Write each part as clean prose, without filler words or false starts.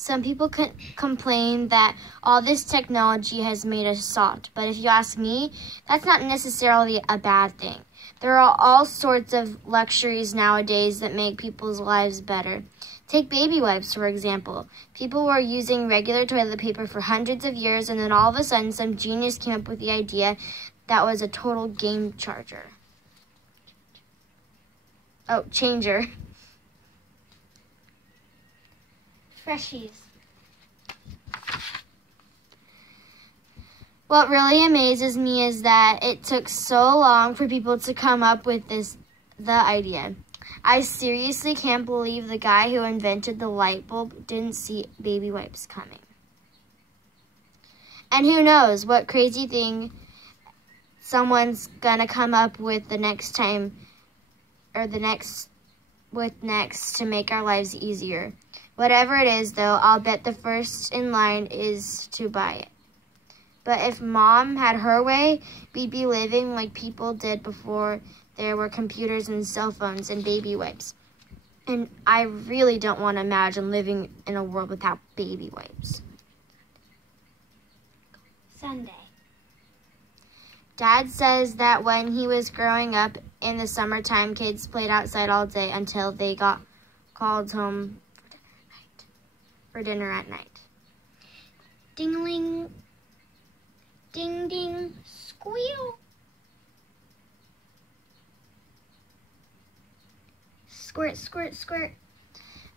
Some people complain that all this technology has made us soft, but if you ask me, that's not necessarily a bad thing. There are all sorts of luxuries nowadays that make people's lives better. Take baby wipes, for example. People were using regular toilet paper for hundreds of years, and then all of a sudden some genius came up with the idea that was a total game changer. Oh, changer. Freshies. What really amazes me is that it took so long for people to come up with the idea. I seriously can't believe the guy who invented the light bulb didn't see baby wipes coming. And who knows what crazy thing someone's gonna come up with the next time, or next to make our lives easier. Whatever it is, though, I'll bet the first in line is to buy it. But if Mom had her way, we'd be living like people did before there were computers and cell phones and baby wipes. And I really don't want to imagine living in a world without baby wipes. Sunday. Dad says that when he was growing up in the summertime, kids played outside all day until they got called home for dinner at night. Ding-a-ling. Ding-ding. Squeal. Squirt, squirt, squirt.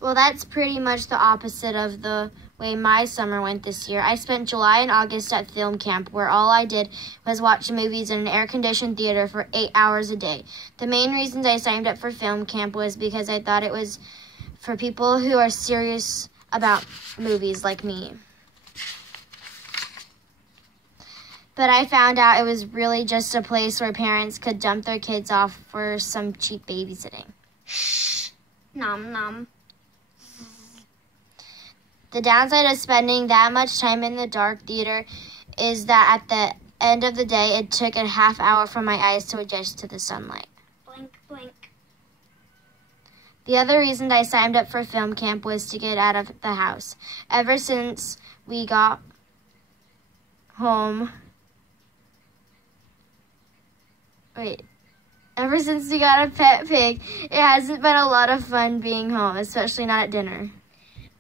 Well, that's pretty much the opposite of the way my summer went this year. I spent July and August at film camp, where all I did was watch movies in an air-conditioned theater for 8 hours a day. The main reasons I signed up for film camp was because I thought it was for people who are serious about movies like me. But I found out it was really just a place where parents could dump their kids off for some cheap babysitting. Shh. Nom nom. The downside of spending that much time in the dark theater is that at the end of the day, it took a half hour for my eyes to adjust to the sunlight. Blink, blink. The other reason I signed up for film camp was to get out of the house. Ever since we got home, ever since we got a pet pig, it hasn't been a lot of fun being home, especially not at dinner.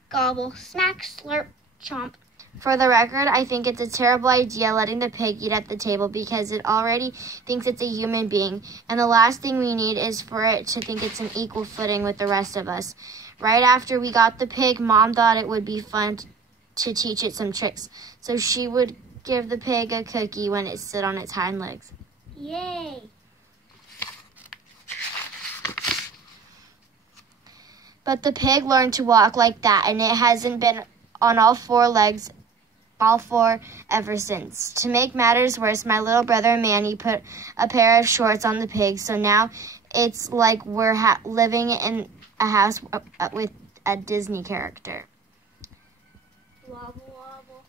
Gobble, smack, slurp, chomp. For the record, I think it's a terrible idea letting the pig eat at the table because it already thinks it's a human being, and the last thing we need is for it to think it's an equal footing with the rest of us. Right after we got the pig, Mom thought it would be fun to teach it some tricks, so she would give the pig a cookie when it stood on its hind legs. Yay! But the pig learned to walk like that, and it hasn't been on all four ever since. To make matters worse, my little brother Manny put a pair of shorts on the pig, so now it's like we're living in a house with a Disney character. Wobble, wobble.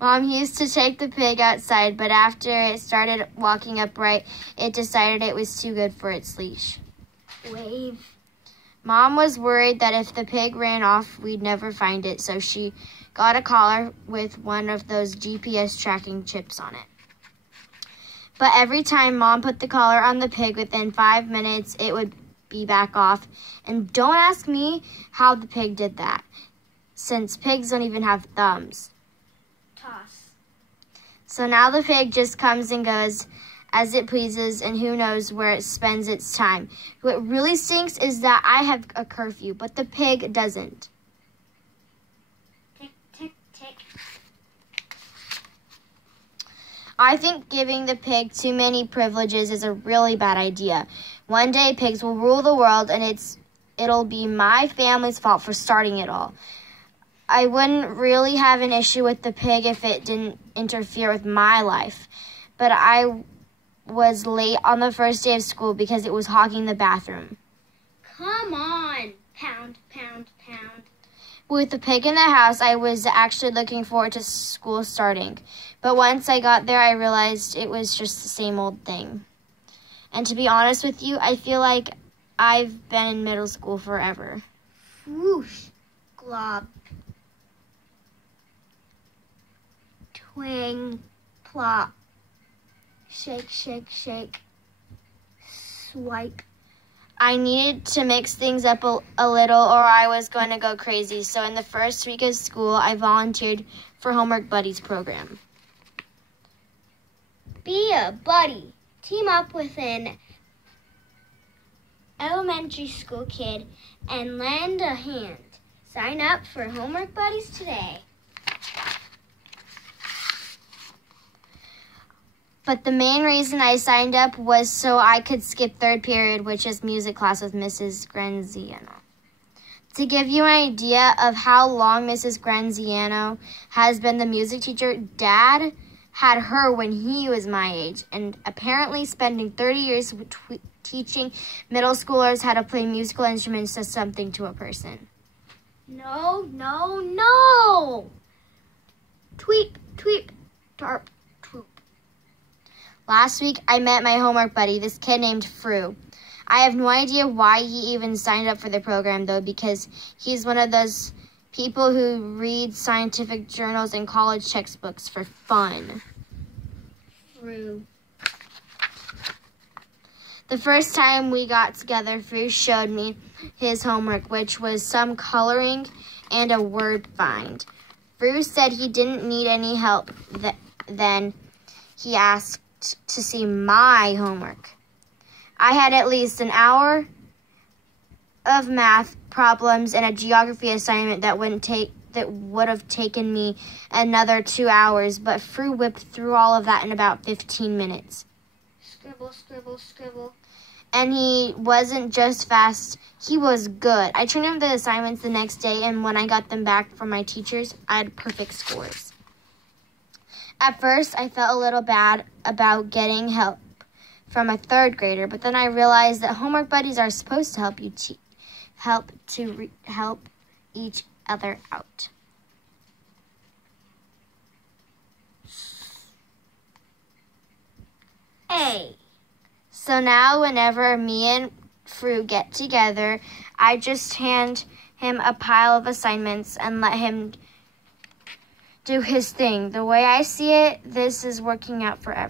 Mom used to take the pig outside, but after it started walking upright, it decided it was too good for its leash. Wave. Mom was worried that if the pig ran off, we'd never find it, so she got a collar with one of those GPS tracking chips on it. But every time Mom put the collar on the pig, within 5 minutes, it would be back off. And don't ask me how the pig did that, since pigs don't even have thumbs. Toss. So now the pig just comes and goes as it pleases, and who knows where it spends its time. What really stinks is that I have a curfew, but the pig doesn't. Tick, tick, tick. I think giving the pig too many privileges is a really bad idea. One day pigs will rule the world, and it'll be my family's fault for starting it all. I wouldn't really have an issue with the pig if it didn't interfere with my life, but I was late on the first day of school because it was hogging the bathroom. Come on. Pound, pound, pound. With the pig in the house, I was actually looking forward to school starting. But once I got there, I realized it was just the same old thing. And to be honest with you, I feel like I've been in middle school forever. Whoosh. Glob. Twing, plop, shake, shake, shake, swipe. I needed to mix things up a little or I was going to go crazy. So in the first week of school, I volunteered for Homework Buddies program. Be a buddy. Team up with an elementary school kid and lend a hand. Sign up for Homework Buddies today. But the main reason I signed up was so I could skip third period, which is music class with Mrs. Granziano. To give you an idea of how long Mrs. Granziano has been the music teacher, Dad had her when he was my age, and apparently spending 30 years teaching middle schoolers how to play musical instruments says something to a person. No, no, no! Tweep, tweep, tarp, troop. Last week, I met my homework buddy, this kid named Fru. I have no idea why he even signed up for the program, though, because he's one of those people who read scientific journals and college textbooks for fun. Fru. The first time we got together, Fru showed me his homework, which was some coloring and a word bind. Fru said he didn't need any help. Then he asked to see my homework. I had at least an hour of math problems and a geography assignment that would have taken me another 2 hours, but Fru whipped through all of that in about 15 minutes. Scribble, scribble, scribble. And he wasn't just fast, he was good. I turned in the assignments the next day, and when I got them back from my teachers, I had perfect scores. At first, I felt a little bad about getting help from a third grader, but then I realized that homework buddies are supposed to help you help each other out. A. So now whenever me and Fru get together, I just hand him a pile of assignments and let him do his thing. The way I see it, this is working out forever.